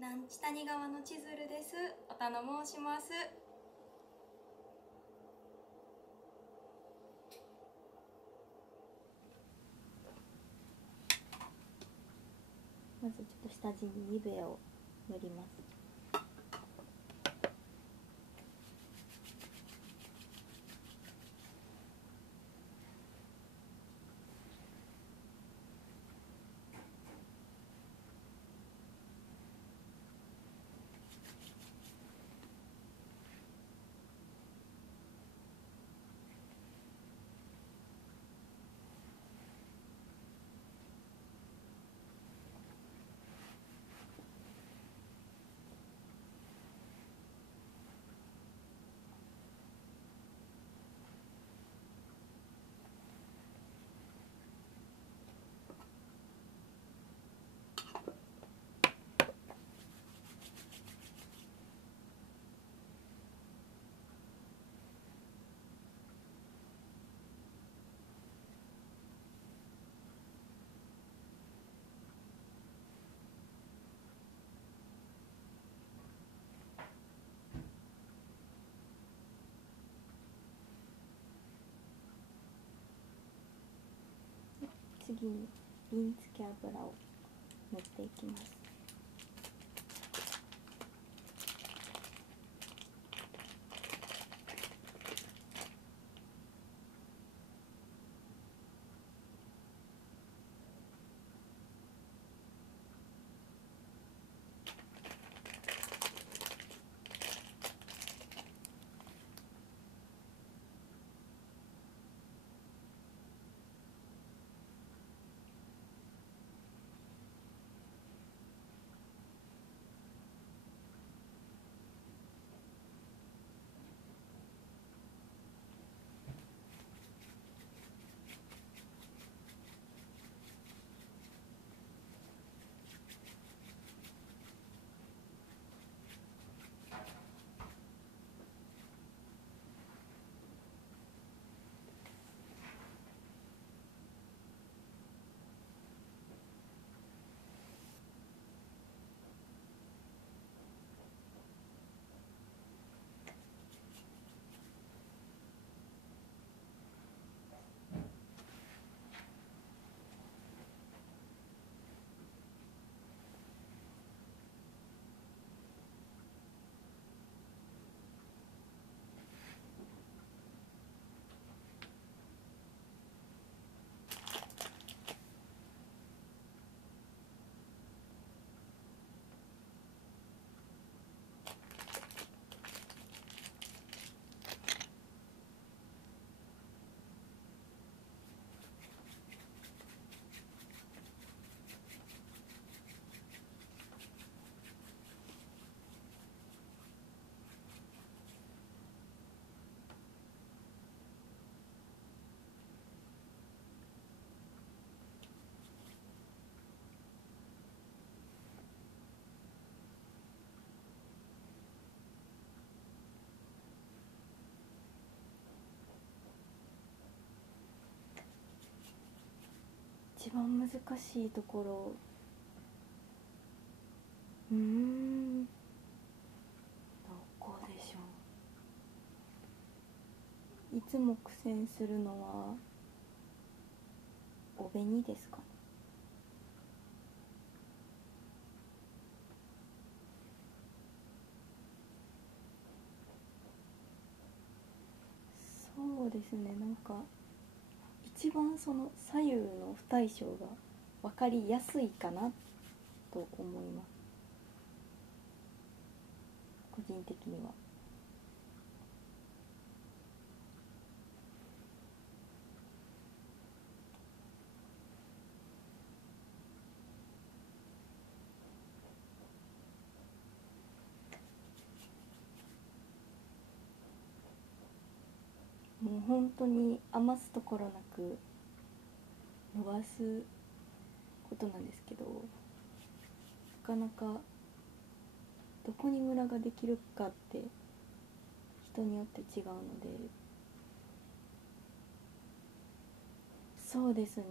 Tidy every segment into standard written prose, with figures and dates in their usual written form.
南知谷川の千鶴です。おたの申します。まずちょっと下地にニベアを塗ります。次に瓶付け油を塗っていきます。一番難しいところ、どこでしょう。いつも苦戦するのはお紅ですかね。そうですね、なんか一番その左右の不対称が分かりやすいかなと思います、個人的には。もう本当に余すところなく伸ばすことなんですけど、なかなかどこにムラができるかって人によって違うので。そうですね、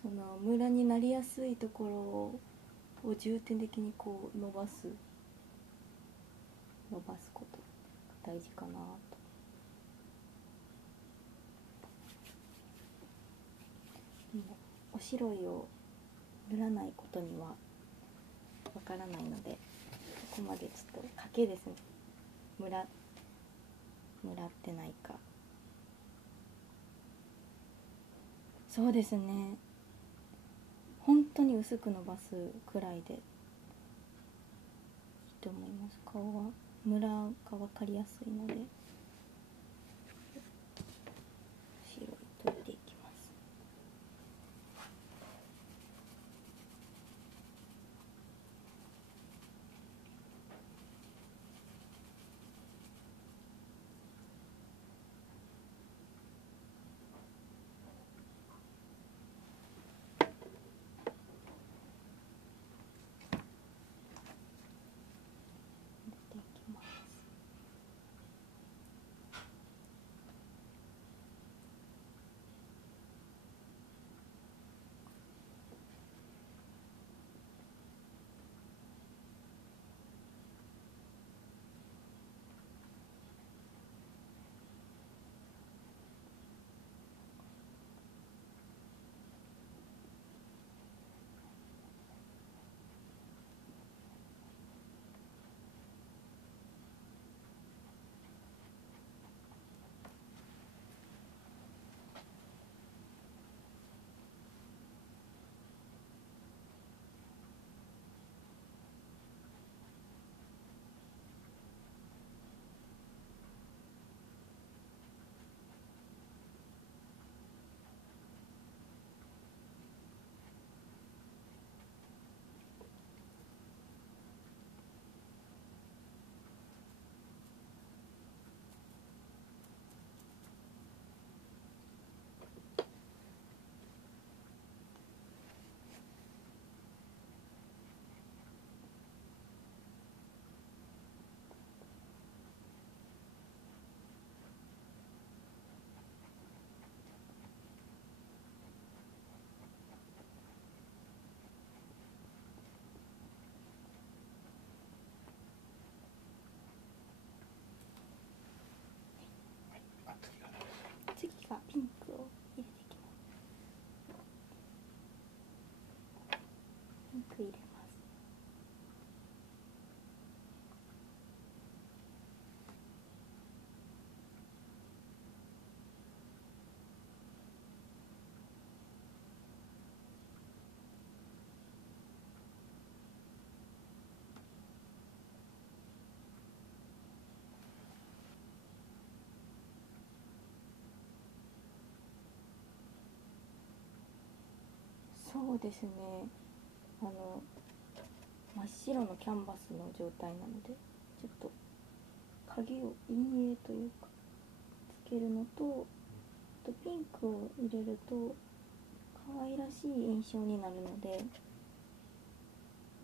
そのムラになりやすいところをを重点的にこう伸ばすことが大事かなと。でもおしろいを塗らないことにはわからないので、ここまでちょっと賭けですね。ムラってないか。そうですね、本当に薄く伸ばすくらいでいいと思います。顔はムラが分かりやすいので、白い取っていきます。次がピンクを入れていきます。ピンク入れます。そうですね、真っ白のキャンバスの状態なので、ちょっと影を陰影というかつけるのと、あとピンクを入れると可愛らしい印象になるので、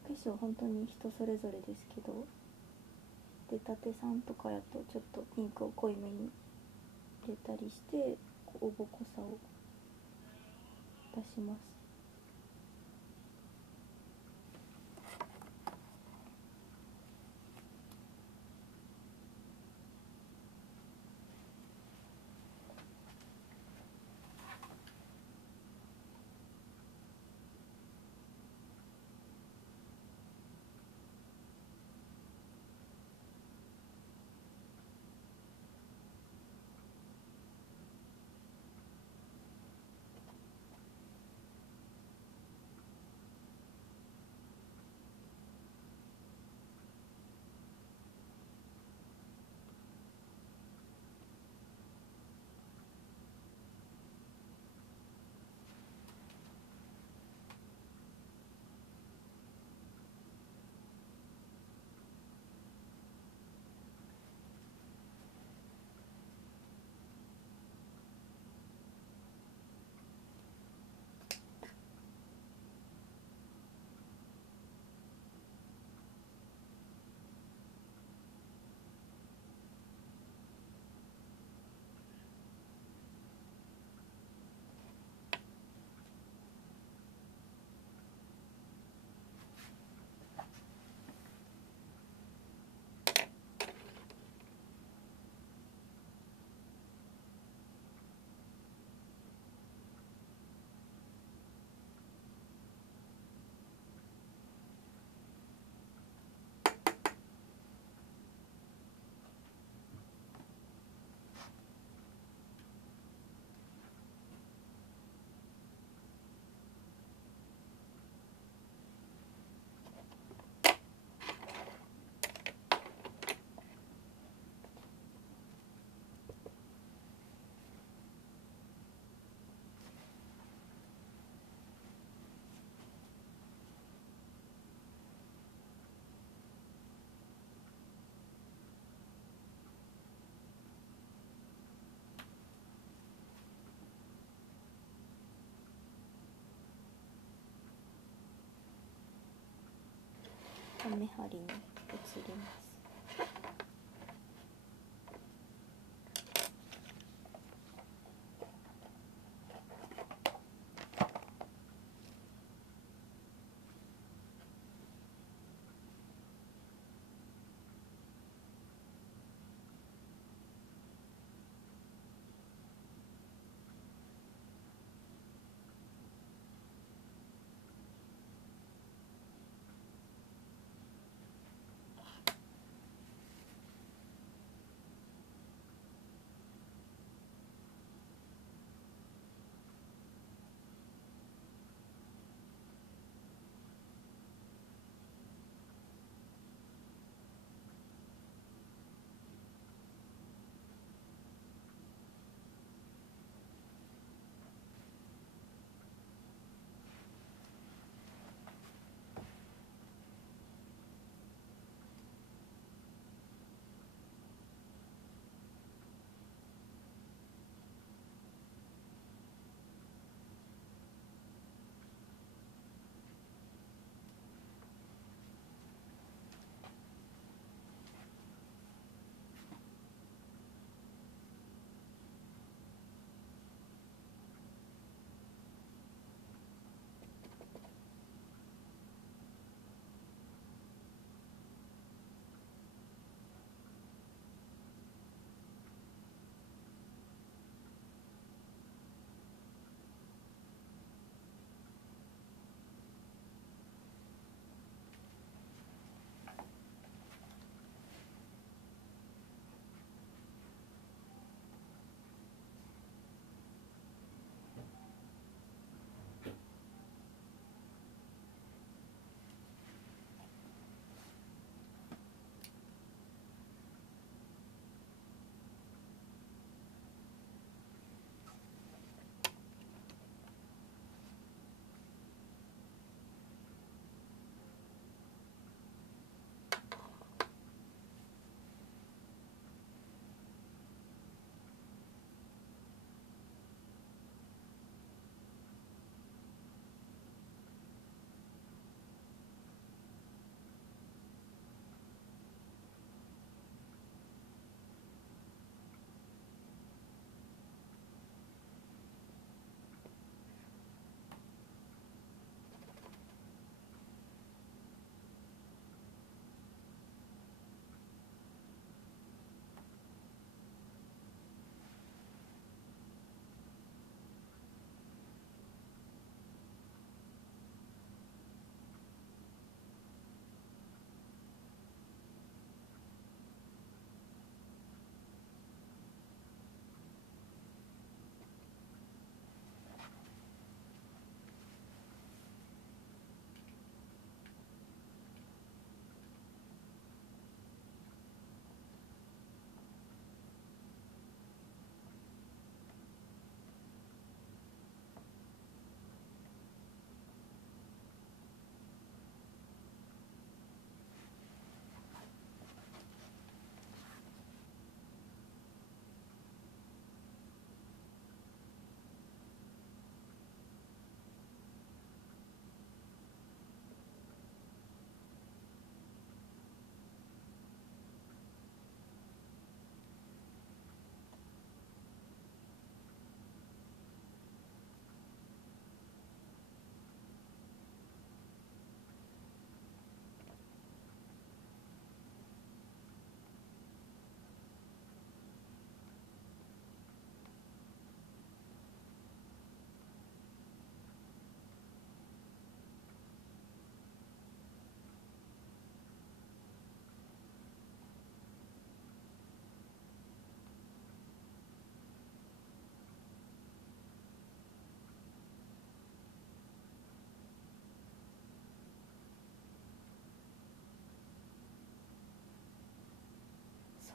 化粧本当に人それぞれですけど、出たてさんとかやとちょっとピンクを濃いめに入れたりして、おぼこさを出します。目張りに移ります。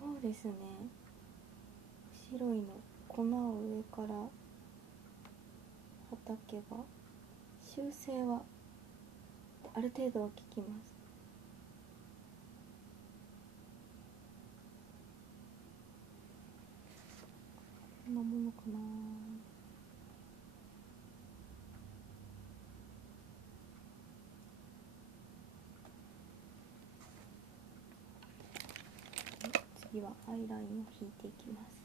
そうですね、白いの粉を上からはたけば修正はある程度は効きます。こんなものかな。次はアイラインを引いていきます。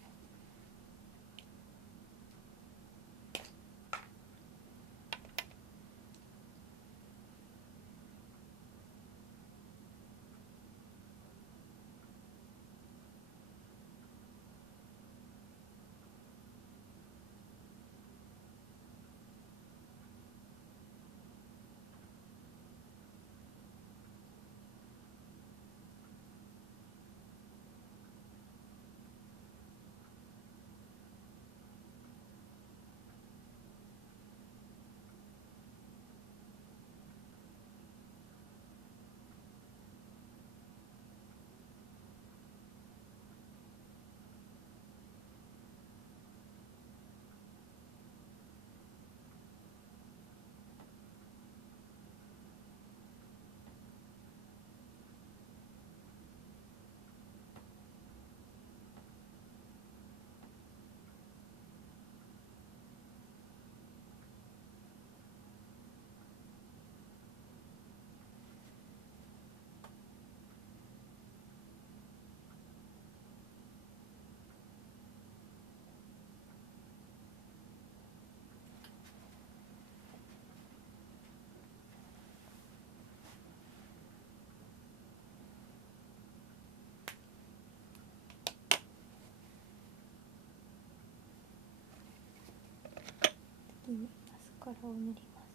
次にマスカラを塗ります。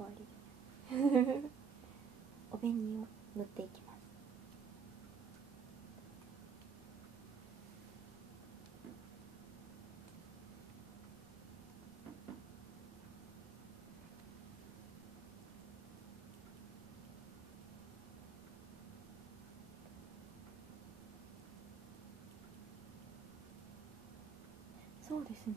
代わりでお紅を塗っていきます。そうですね。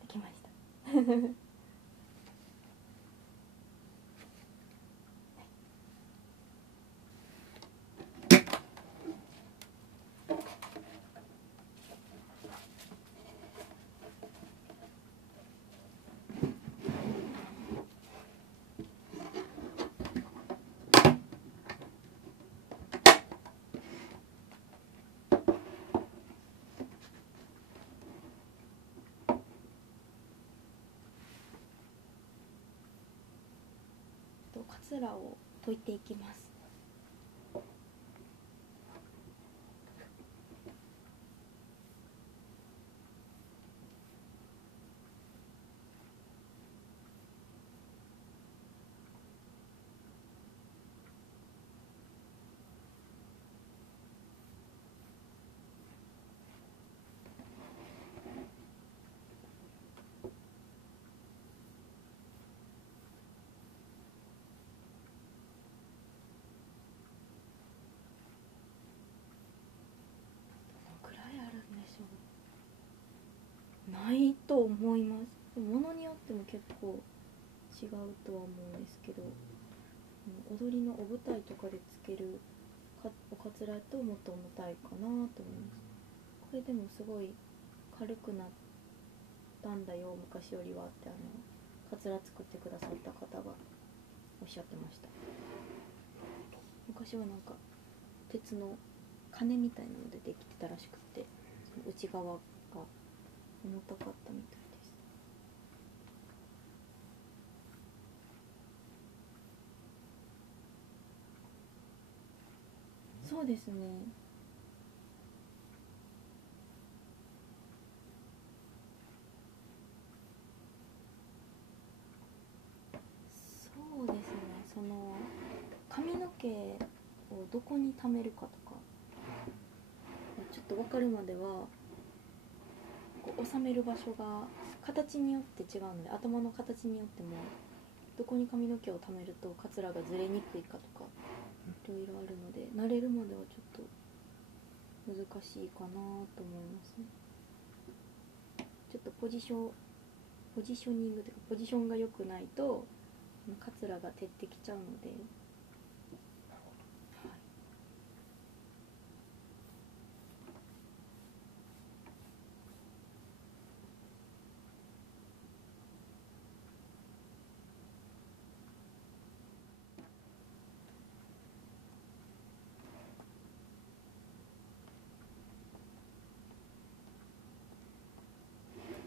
できましたカツラを溶いていきます。どのくらいあるんでしょう。ないと思います。ものによっても結構違うとは思うんですけど、踊りのお舞台とかでつけるおかつらともっと重たいかなと思います。これでもすごい軽くなったんだよ昔よりはってカツラ作ってくださった方がおっしゃってました。昔はなんか鉄の羽みたいなのでできてたらしくて、その内側が重たかったみたいです。そうですね。そうですね。その髪の毛をどこに溜めるかとかちょっと分かるまでは、こう収める場所が形によって違うので、頭の形によってもどこに髪の毛を溜めるとカツラがずれにくいかとかいろいろあるので、慣れるまではちょっと難しいかなと思いますね。ちょっとポジショニングというかポジションが良くないとカツラが照ってきちゃうので、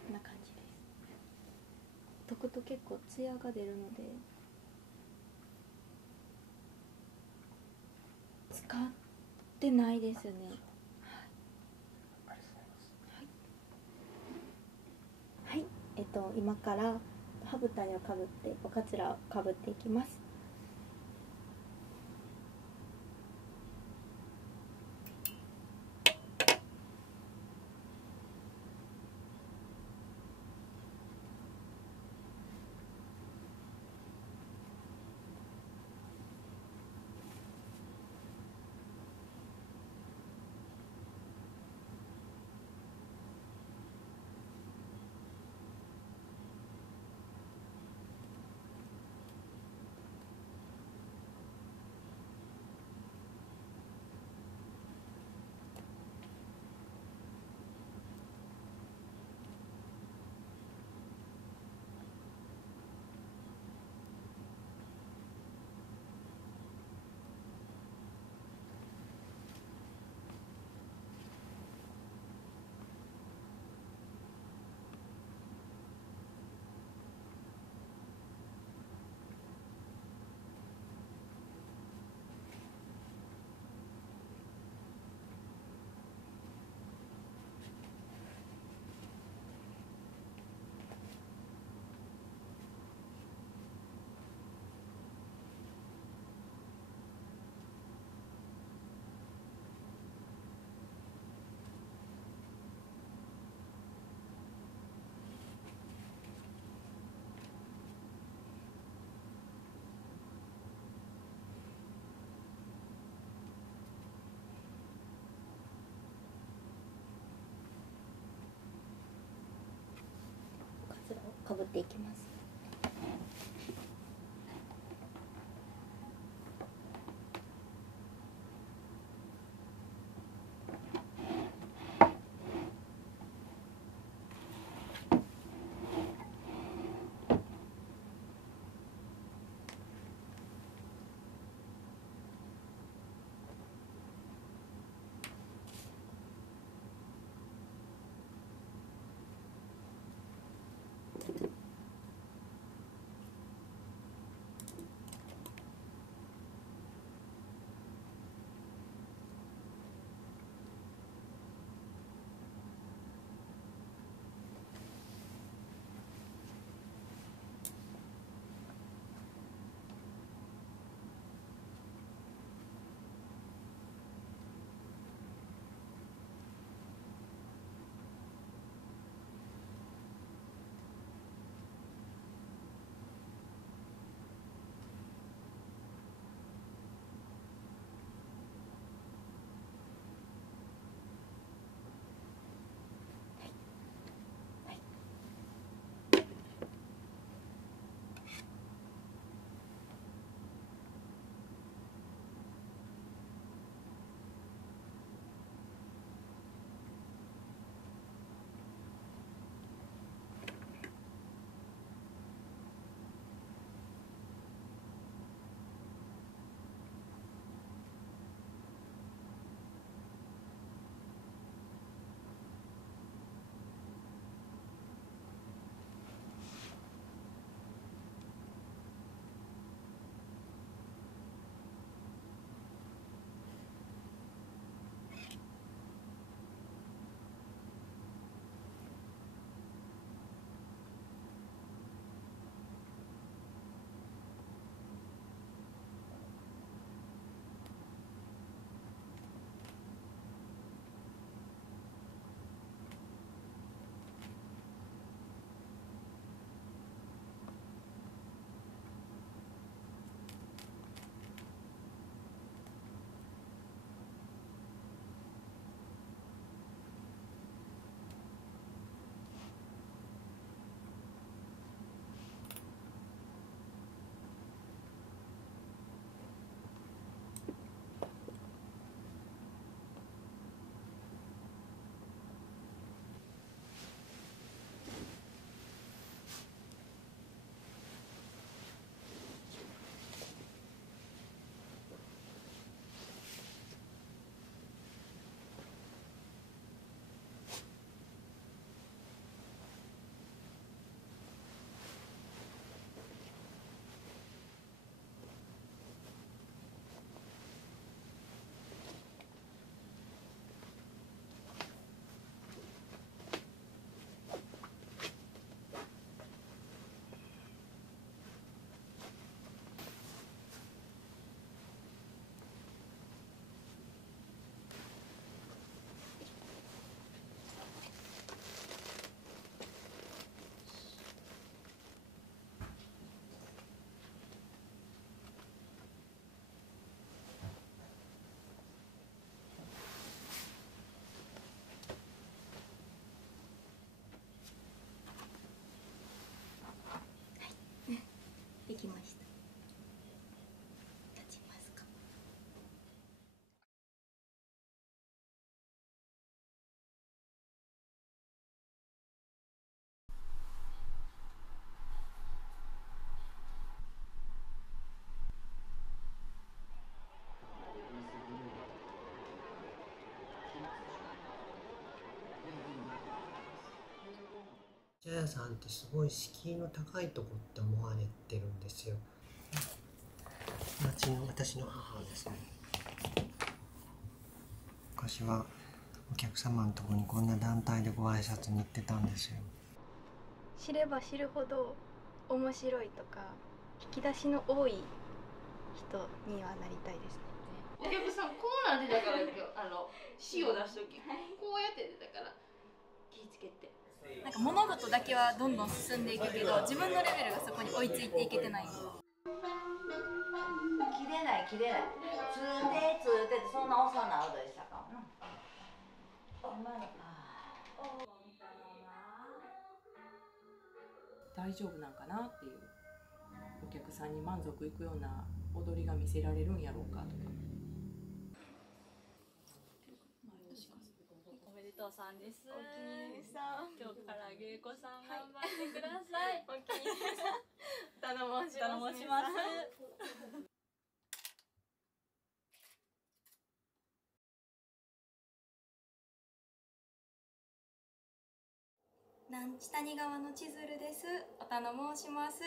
こんな感じです。解くと結構ツヤが出るので、使ってないですね。はい、今から歯舞台をかぶっておかつらをかぶっていきます。おかつらをかぶっていきます。茶屋さんってすごい敷居の高いとこって思われてるんですよ。私の母ですね。昔はお客様のとこにこんな団体でご挨拶に行ってたんですよ。知れば知るほど面白いとか引き出しの多い人にはなりたいですね。お客さんこうなんでだから今日塩出す時こうやって出たから気ぃつけて。なんか物事だけはどんどん進んでいくけど自分のレベルがそこに追いついていけてない。切れない切れない。つーてってそんな幼な踊りしたかもな。大丈夫なんかなっていう、お客さんに満足いくような踊りが見せられるんやろうかとか。おめでとうさんです。お気に入りさん。今日から芸妓さん頑張ってください。お気に入りさん。頼します。下仁川の千鶴です。おたの申します。